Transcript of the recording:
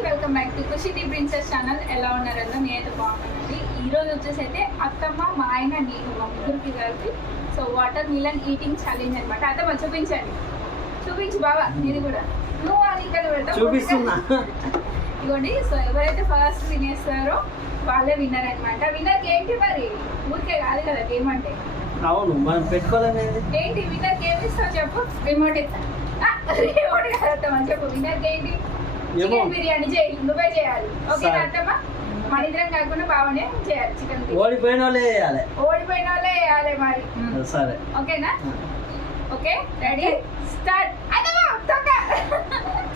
Welcome back to Khushi the princess channel. ఎలా ఉన్నారన్నా నేనైతే బాగున్నానండి. ఈ రోజు వచ్చేసి అయితే అత్తమ్మ మా ఆయన నేను మా ముగ్గురికి కలిపి so watermelon eating challenge అనమాట. అత్తమ్మ చూపించండి, చూపించు బాబా ఇది కూడా నువ్వు అది ఇక్కడ పెడతా చూపిస్తున్నా. ఇదిగోండి. సో ఎవరైతే ఫస్ట్ తినేస్తారో వాళ్ళే విన్నర్ అనమాట. విన్నర్కి ఏంటి మరి ఊరికే కాదు కదా గేమ్ అంటే. అవును, మనం పెట్టుకోలేమేది. ఏంటి విన్నర్కి ఏమి ఇస్తావు చెప్పు? రిమోట్ ఇస్తా. రిమోట్ కాదమ్మా చెప్పు. విన్నర్కి ఏంటి? చికెన్ బిర్యానీ చేయి, నువ్వే చేయాలి. ఓకే అత్తమ్మా? మన ఇద్దరం కాకుండా బాగానే చేయాలి చికెన్ బిర్యానీ. ఓడిపోయిన వాళ్ళే వేయాలి. ఓడిపోయిన వాళ్ళే వేయాలి మరి. సరే ఓకేనా? Okay ready start. అత్తమ్మా తొక్క